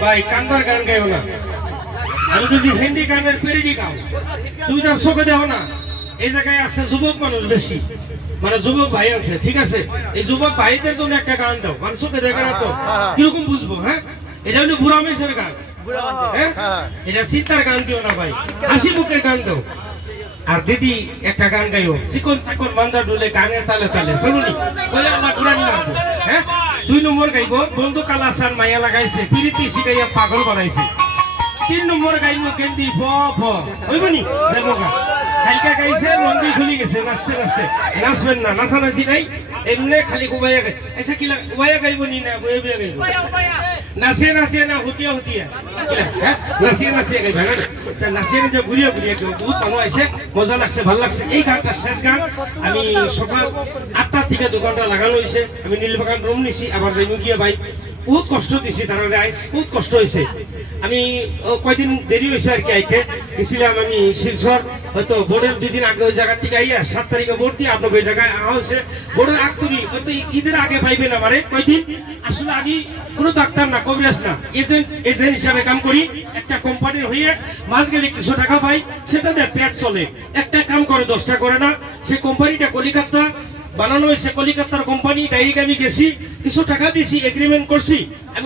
ভাই কান্দার গান গাইও না, আমি বুঝি হিন্দি গানের পেরিডি গাও, তুমি তার চোখে দেও না। এই জায়গায় আছে যুবক মানুষ বেশি, মানে যুবক ভাই আছে, ঠিক আছে? এই যুবক ভাইদের জন্য একটা গান দাও, মানে চোখে দেখে না তো কিরকম বুঝবো? হ্যাঁ, এটা হলো বুড়া মেশের গান, হ্যাঁ, এটা চিন্তার গান দিও না ভাই, হাসি মুখের গান দাও। আর দিদি একটা গান গাইও, চিকন চাকন মান্দা ডুলে গানের তালে তালে, শুনুনি বলে আমরা ঘুরানি মারবো। হ্যাঁ, 2 নম্বর গাইব বন্ধু কালাসান মাইয়া লাগাইছে, পিরিতি শিখাইয়া পাগল বানাইছে। 3 নম্বর গাইব কেন্দি ফ ফ, হইবনি দেখো গা কালকা গাইছে মন্দির খুলি গেছে, নাচতে নাচতে। নাচবেন না, নাচানাচি নাই, এমনি খালি উবাইয়া গাই। আচ্ছা কি উবাইয়া গাইব নি না বয়ে বয়ে গাইব? নাচিয়ে নাচিয়ে না হতিয়া হতিয়া, হ্যাঁ নাচিয়ে নাচিয়ে গাইবে না, নাচিয়ে নাচিয়ে ঘুরিয়ে ঘুরিয়ে বহুত মানুষ আছে, মজা লাগছে, ভাল লাগছে। এই গানটা শেষ গান, আমি সকাল 8টা থেকে 2 ঘন্টা লাগানো হয়েছে। আমি নীলবাগান রুম নিছি, আবার যাই গিয়ে ভাই বহুত কষ্ট দিছি, তারা আইস বহুত কষ্ট হয়েছে। আমি কয়দিন দেরি হয়েছে আর কি আইতে গেছিলাম আমি শিলচর, হয়তো বোর্ডের 2 দিন আগে ওই জায়গা থেকে আইয়া 7 তারিখে ভোট দিয়ে আপনার ওই জায়গায় আওয়া হয়েছে। বোর্ডের আগ করি হয়তো ঈদের আগে পাইবেন আমারে কয়দিন। আসলে আমি কোনো ডাক্তার না, কবিরাজ না, এজেন্ট হিসাবে কাম করি। একটা কোম্পানির হয়ে মাস গেলে কিছু টাকা পাই, সেটা দিয়ে পেট চলে। একটা কাম করে 10টা করে না। সেই কোম্পানিটা কলিকাতা বানানো হয়েছে, কলিকাতার কোম্পানি, ডাইরেক্ট আমি গেছি, কিছু টাকা দিছি, এগ্রিমেন্ট করছি। আমি